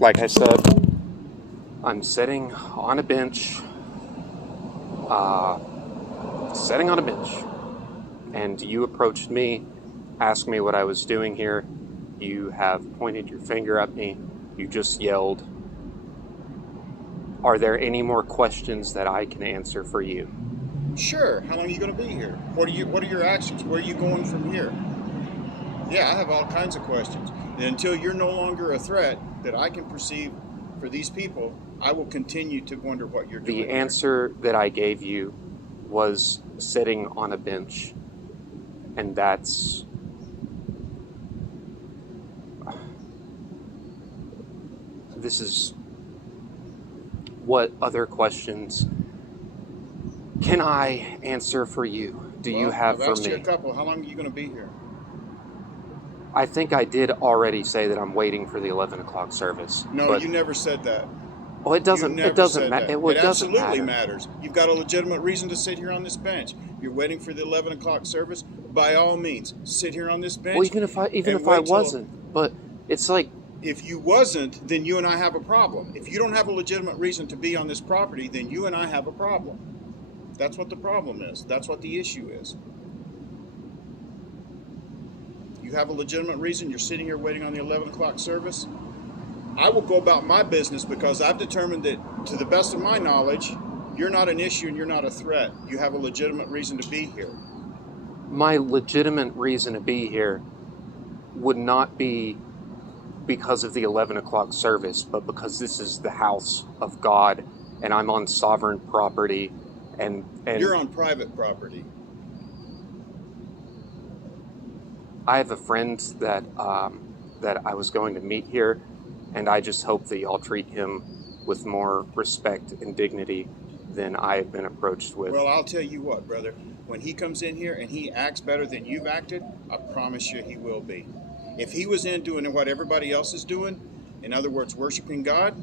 like I said, I'm sitting on a bench, and you approached me, asked me what I was doing here. You have pointed your finger at me. You just yelled. Are there any more questions that I can answer for you? Sure. How long are you going to be here? What are your actions? Where are you going from here? Yeah, I have all kinds of questions. And until you're no longer a threat that I can perceive for these people, I will continue to wonder what you're doing. The answer that I gave you was sitting on a bench. And that's... This is... What other questions can I answer for you? Do you have for me? I've asked you a couple. How long are you going to be here? I think I did already say that I'm waiting for the 11 o'clock service. No, you never said that. Well, it doesn't matter. It absolutely matters. You've got a legitimate reason to sit here on this bench. You're waiting for the 11 o'clock service. By all means, sit here on this bench. Well, even if I wasn't, but it's like... If you wasn't, then you and I have a problem. If you don't have a legitimate reason to be on this property, then you and I have a problem. That's what the problem is. That's what the issue is. You have a legitimate reason. You're sitting here waiting on the 11 o'clock service. I will go about my business because I've determined that, to the best of my knowledge, you're not an issue and you're not a threat. You have a legitimate reason to be here. My legitimate reason to be here would not be because of the 11 o'clock service, but because this is the house of God and I'm on sovereign property and you're on private property. I have a friend that I was going to meet here, and I just hope that y'all treat him with more respect and dignity than I have been approached with. Well, I'll tell you what, brother. When he comes in here and he acts better than you've acted, I promise you he will be. If he was in doing what everybody else is doing, in other words, worshiping God,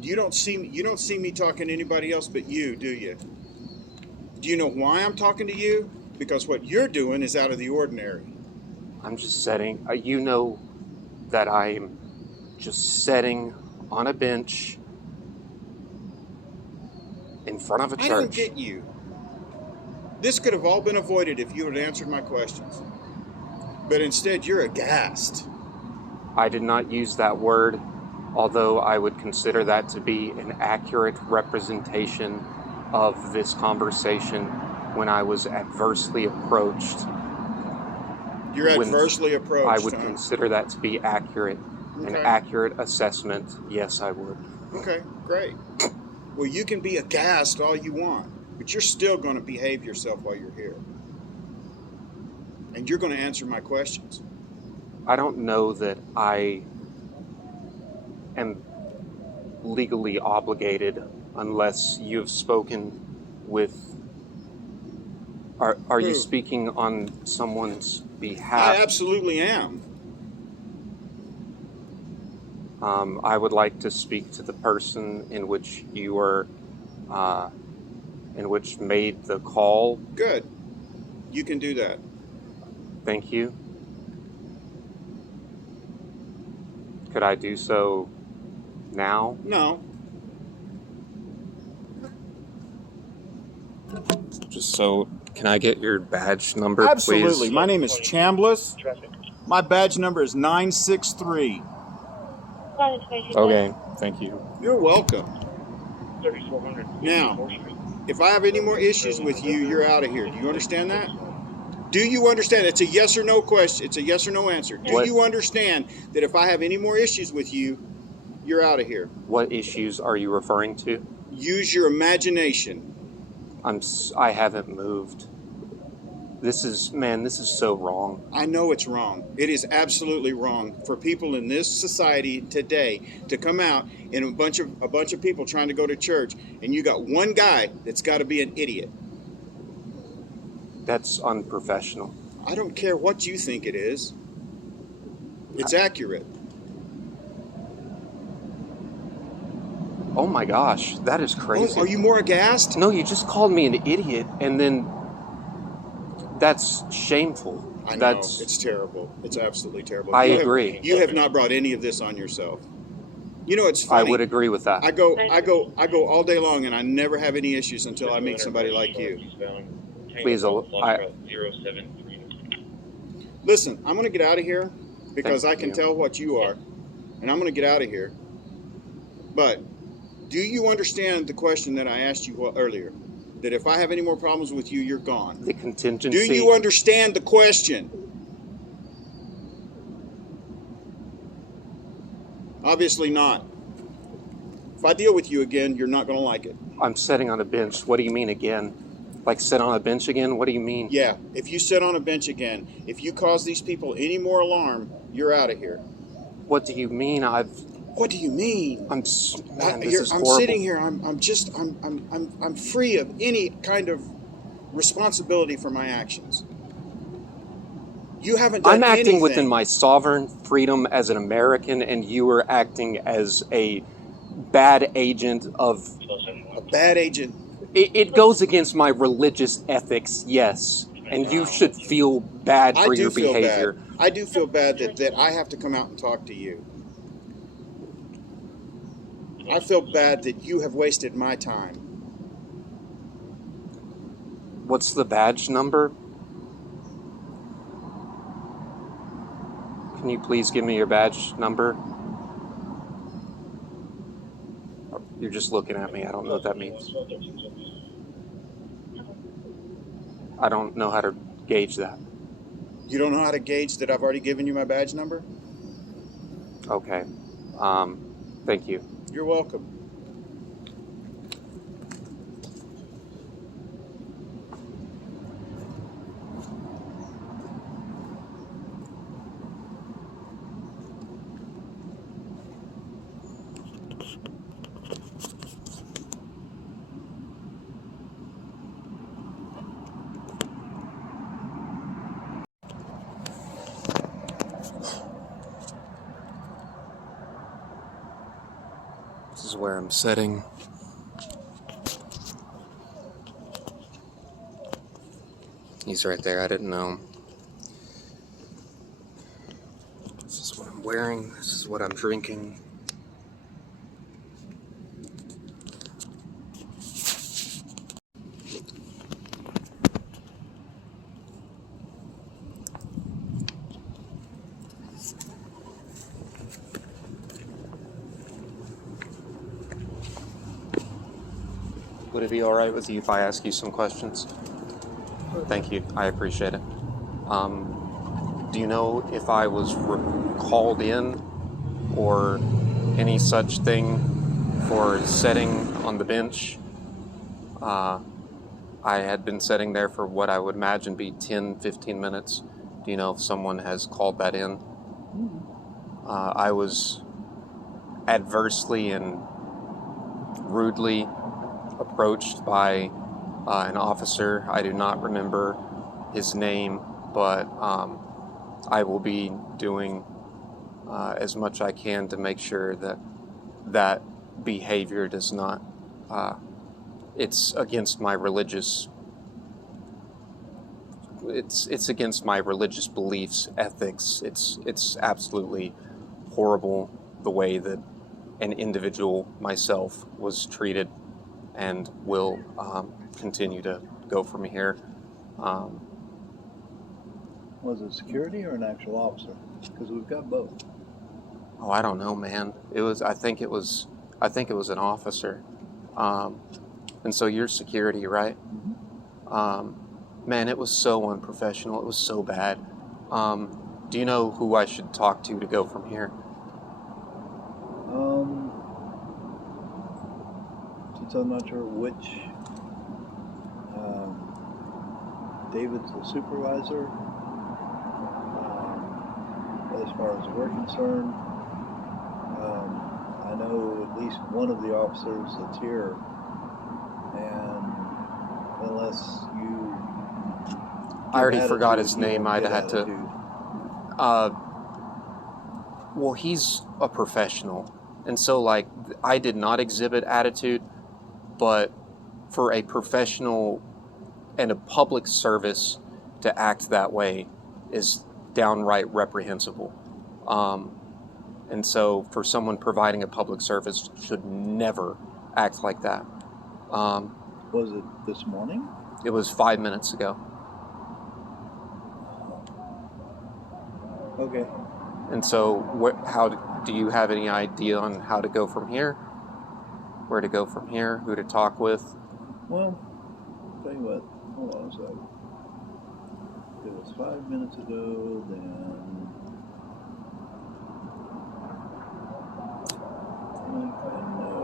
you don't see me talking to anybody else but you, do you? Do you know why I'm talking to you? Because what you're doing is out of the ordinary. I'm just sitting. You know that I'm just sitting on a bench in front of a church. I don't get you. This could have all been avoided if you had answered my questions. But instead, you're aghast. I did not use that word, although I would consider that to be an accurate representation of this conversation when I was adversely approached. You're adversely approached. I would consider that to be accurate. Okay. An accurate assessment. Yes, I would. Okay, great. Well, you can be aghast all you want, but you're still going to behave yourself while you're here. And you're going to answer my questions. I don't know that I am legally obligated unless you've spoken with... Are you speaking on someone's behalf? I absolutely am. I would like to speak to the person in which you were, in which made the call. Good. You can do that. Thank you. Could I do so now? No. Just so, can I get your badge number, Absolutely. please? My name is Chambliss. My badge number is 963. Okay, thank you. You're welcome. Now, if I have any more issues with you, you're out of here. Do you understand that? Do you understand? It's a yes or no question. It's a yes or no answer. Do you understand that if I have any more issues with you, you're out of here? What issues are you referring to? Use your imagination. I haven't moved. This is so wrong. I know it's wrong. It is absolutely wrong for people in this society today to come out and a bunch of people trying to go to church, and you got one guy that's got to be an idiot. That's unprofessional. I don't care what you think it is. It's accurate. Oh my gosh, that is crazy. Oh, are you more aghast? No, you just called me an idiot, and then that's shameful. I know, it's terrible. It's absolutely terrible. I agree. You have not brought any of this on yourself. You know, it's I funny. would agree with that. I go all day long, and I never have any issues until I meet somebody like you. Please, Listen, I'm going to get out of here because I can you. tell what you are, and I'm going to get out of here. But do you understand the question that I asked you earlier? That if I have any more problems with you, you're gone. The contingency. Do you understand the question? Obviously not. If I deal with you again, you're not going to like it. I'm sitting on a bench. What do you mean again? Like sit on a bench again? What do you mean? Yeah, if you sit on a bench again, if you cause these people any more alarm, you're out of here. What do you mean? What do you mean? Man, this is I'm horrible. sitting here. I'm free of any kind of responsibility for my actions. You haven't done anything. I'm acting within my sovereign freedom as an American, and you are acting as a bad agent of... A bad agent? It goes against my religious ethics, yes. And you should feel bad for your behavior. I do feel bad that I have to come out and talk to you. I feel bad that you have wasted my time. What's the badge number? Can you please give me your badge number? You're just looking at me. I don't know what that means. I don't know how to gauge that. You don't know how to gauge that I've already given you my badge number? Okay. Thank you. You're welcome. This is where I'm sitting. He's right there. I didn't know. This is what I'm wearing. This is what I'm drinking. Would it be all right with you if I ask you some questions? Thank you. I appreciate it. Do you know if I was called in or any such thing for sitting on the bench? I had been sitting there for what I would imagine be 10, 15 minutes. Do you know if someone has called that in? I was adversely and rudely approached by an officer. I do not remember his name, but I will be doing as much I can to make sure that that behavior does not, it's against my religious, it's against my religious beliefs, ethics. It's absolutely horrible the way that an individual, myself, was treated, and will continue to go from here. Was it security or an actual officer? Because we've got both. Oh, I don't know, man. I think it was an officer. And so you're security, right? Mm-hmm. Man, it was so unprofessional. It was so bad. Do you know who I should talk to go from here? Since I'm not sure which, David's the supervisor. As far as we're concerned, I know at least one of the officers that's here, and unless you... I already forgot his name. I'd had to... Well, he's a professional, and so, like, I did not exhibit attitude, but for a professional and a public service to act that way is downright reprehensible. And so for someone providing a public service should never act like that. Was it this morning? It was 5 minutes ago. Okay. And so how do you have any idea on how to go from here? Where to go from here? Who to talk with? Well, tell you what, hold on a second. It was 5 minutes ago, then I think I know.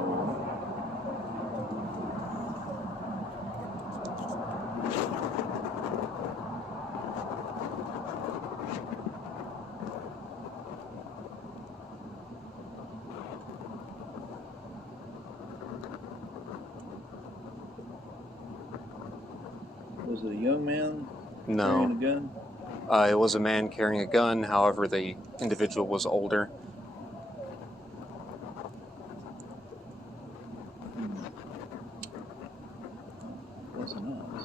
Was it a young man carrying a gun? It was a man carrying a gun. However, the individual was older. Wasn't us.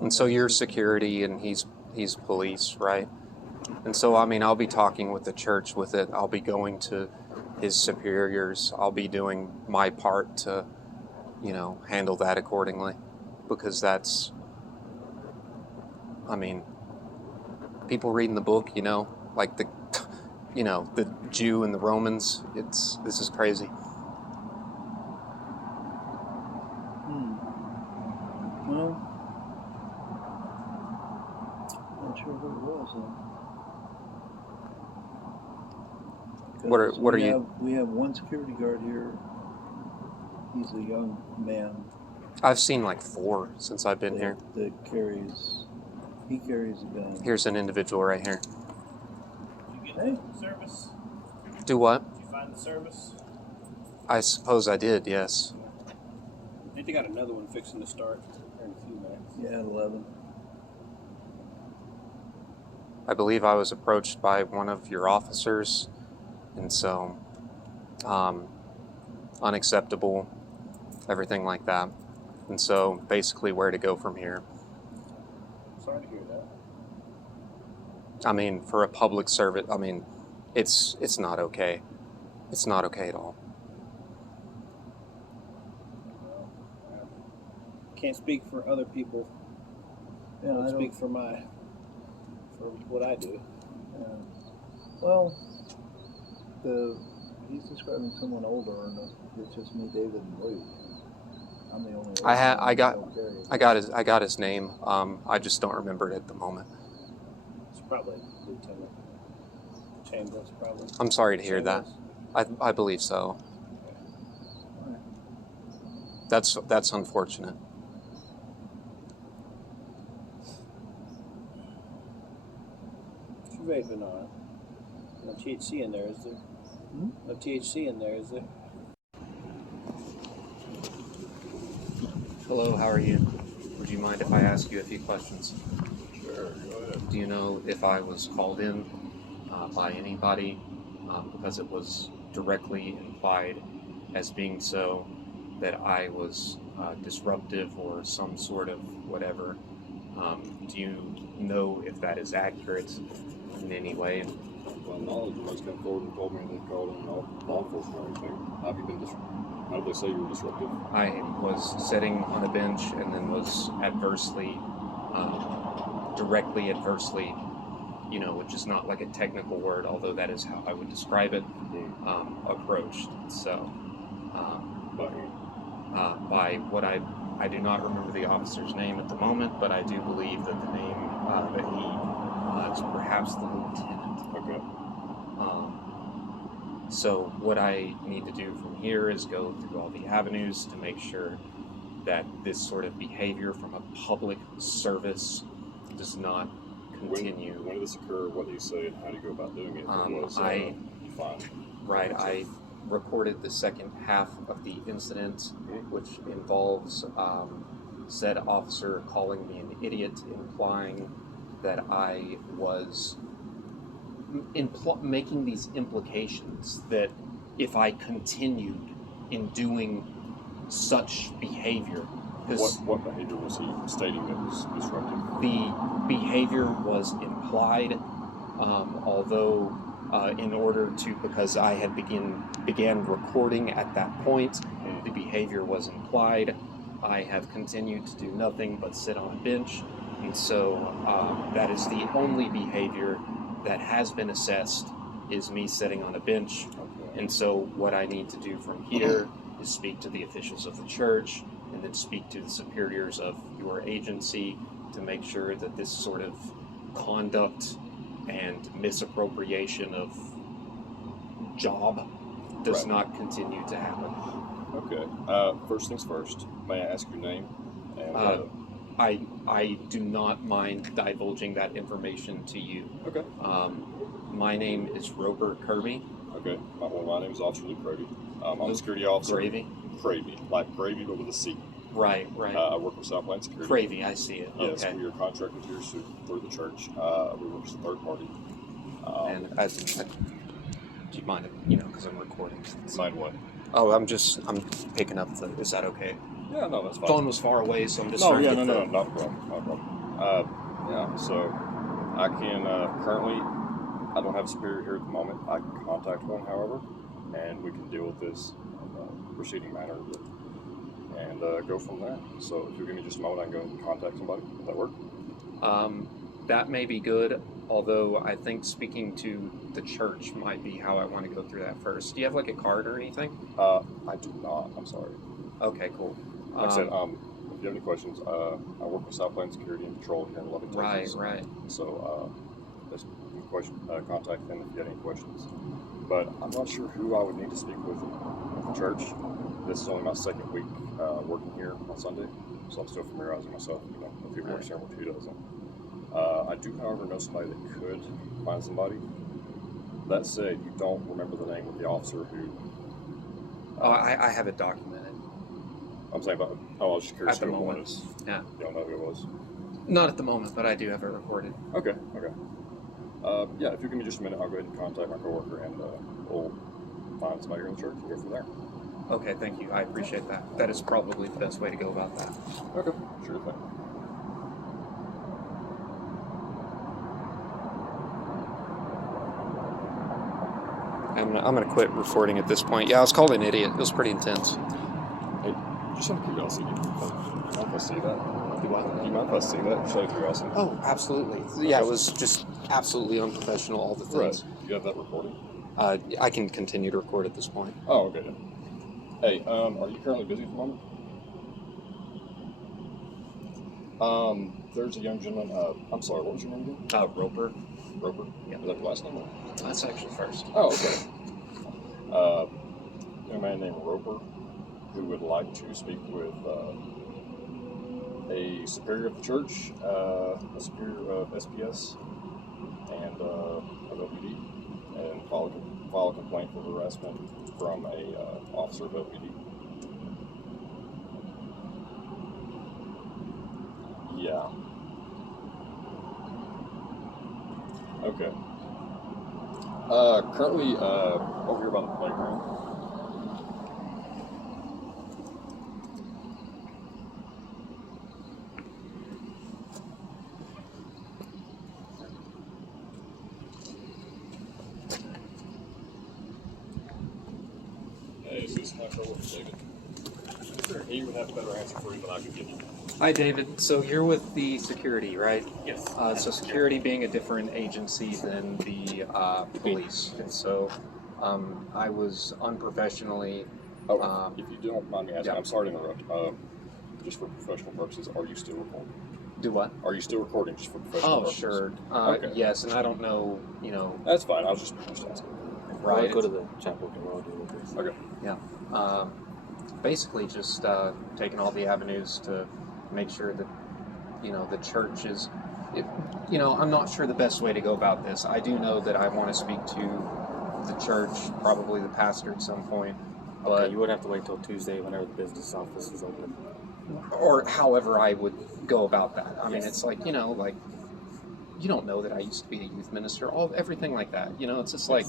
And so you're security and he's police, right? And so, I mean, I'll be talking with the church with it. I'll be going to his superiors. I'll be doing my part to, handle that accordingly. Because that's, I mean, people reading the book, like the Jew and the Romans. This is crazy. Well, not sure who it was. What are you? We have one security guard here. He's a young man. I've seen like 4 since I've been here. He carries a gun. Here's an individual right here. Did you get the service? Do what? Did you find the service? I suppose I did, yes. I think they got another one fixing to start in a few minutes. Yeah, 11. I believe I was approached by one of your officers, and so unacceptable, everything like that. And so basically where to go from here. Sorry to hear that. I mean, for a public service, I mean, it's not okay. It's not okay at all. Can't speak for other people. Yeah, I speak for what I do. Well, he's describing someone older, and it's just me, David, and Luke. I'm the only. I got his name. I just don't remember it at the moment. It's probably Lieutenant Chambers, probably. I'm sorry to hear that. I believe so. That's unfortunate. What you vaping on? No THC in there, is there? No THC in there, is there? Hello, how are you? Would you mind if I ask you a few questions? Sure, go ahead. Do you know if I was called in by anybody because it was directly implied as being so that I was disruptive or some sort of whatever? Do you know if that is accurate in any way? Well, knowledge must come forward and told me they called in law enforcement or anything. Have you been how did they say you were disruptive? I was sitting on a bench and then was directly adversely, which is not like a technical word, although that is how I would describe it, approached. So, by what I do not remember the officer's name at the moment, but I do believe that the name that he is perhaps the lieutenant. Okay. So what I need to do from here is go through all the avenues to make sure that this sort of behavior from a public service does not continue. When did this occur? What do you say, and how do you go about doing it? I recorded the second half of the incident, which involves said officer calling me an idiot, implying that I was making these implications that if I continued in doing such behavior, what behavior was he stating that was disruptive? The behavior was implied, although in order to, because I had began recording at that point, the behavior was implied. I have continued to do nothing but sit on a bench, and so that is the only behavior that has been assessed, is me sitting on a bench. And so what I need to do from here is speak to the officials of the church, and then speak to the superiors of your agency to make sure that this sort of conduct and misappropriation of job does not continue to happen. Okay. First things first, may I ask your name? And, I do not mind divulging that information to you. Okay. My name is Roper Kirby. Okay. My name is Officer Luke Cravey. I'm a security officer. Cravey, like gravy, but with a C. Right. I work with Southland Security. Cravey, I see it. Yes, Okay. we are contracted here through the church. We work as a third party. And do you mind, because I'm recording? Mind what? Oh, I'm picking up is that okay? Yeah, no, that's fine. Phone was far away, so I'm just No, trying yeah, to no, get not a problem, not a problem. Yeah, so I can currently, I don't have a superior here at the moment. I can contact one, however, and we can deal with this in a proceeding manner and go from there. So if you'll give me just a moment, I can go and contact somebody. Would that work? That may be good, although I think speaking to the church might be how I want to go through that first. Do you have like a card or anything? I do not. I'm sorry. Okay, cool. Like I said, if you have any questions, I work with Southland Security and Patrol here in Lubbock, Texas. Right. So just contact them if you have any questions. But I'm not sure who I would need to speak with at the church. This is only my second week working here on Sunday, so I'm still familiarizing myself, with who works here and who doesn't. I do, however, know somebody that could find somebody. That said, you don't remember the name of the officer who... I have it documented. I'm saying about... Oh, I was just curious At the who it moment. was. Yeah. You don't know who it was? Not at the moment, but I do have it recorded. Okay. Yeah, if you give me just a minute, I'll go ahead and contact my coworker and we'll find somebody here in the church and go from there. Okay, thank you. I appreciate that. That is probably the best way to go about that. Okay, sure thing. I'm going to quit recording at this point. Yeah, I was called an idiot. It was pretty intense. Hey, just out of curiosity, do you mind if I see that? Do what? Do you mind if I see that? Just out of curiosity. Oh, absolutely. Yeah, it was just absolutely unprofessional, all the things. Right. Do you have that recording? I can continue to record at this point. Oh, okay. Hey, are you currently busy at the moment? There's a young gentleman, I'm sorry, what was your name again? Roper. Roper? Yeah. Is that the last name? That's actually first. Oh, okay. A man named Roper who would like to speak with a superior of the church, a superior of SPS, and of OPD, and file a complaint for harassment from a officer of OPD. Yeah. Okay. Currently, over here by the playground. Hey, this is my coworker, David. He would have a better answer for you than I could give you. Hi, David. So you're with the security, right? Yes. So security being a different agency than the police. And so I was unprofessionally... If you don't mind me asking, yeah. I'm sorry to interrupt. Just for professional purposes, are you still recording? Do what? Are you still recording just for professional purposes? Sure. Okay. Yes, and I don't know, That's fine. I was just asking. right? I'll go to the chapel tomorrow to do this. Okay. Yeah. Basically just taking all the avenues to make sure that, the church is... I'm not sure the best way to go about this. I do know that I want to speak to the church, probably the pastor at some point. But Okay, you would have to wait till Tuesday whenever the business office is open. or however I would go about that. I mean, Yes. it's like, you don't know that I used to be a youth minister, everything like that. It's just like,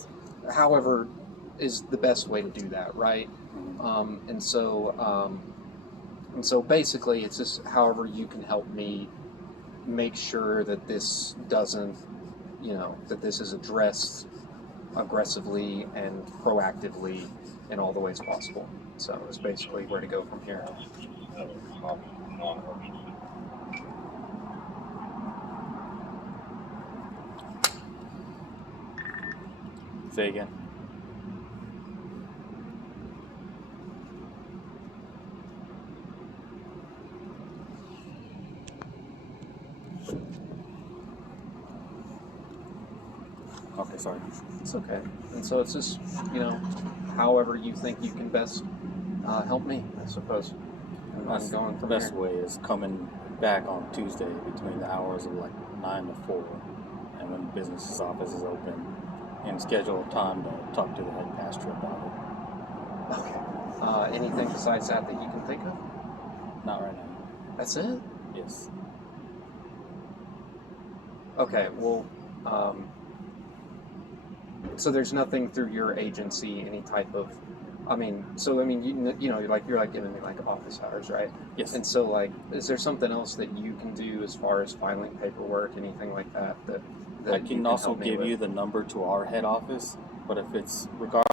however is the best way to do that, right? And so basically, it's just however you can help me make sure that this doesn't, that this is addressed aggressively and proactively in all the ways possible. So it's basically where to go from here. Say again. Okay, sorry. It's okay. And so it's just, however you think you can best help me, I suppose. And I'm going The from best here. way is coming back on Tuesday between the hours of like 9 to 4, and when the business office is open, and schedule a time to talk to the head pastor about Okay. Anything besides that you can think of? it. Not right now. That's it? Yes. Okay, well, so there's nothing through your agency, any type of, you're like giving me like office hours, right? Yes. And so like, is there something else that you can do as far as filing paperwork, anything like that I you can also help me give with? you the number to our head office, but if it's regarding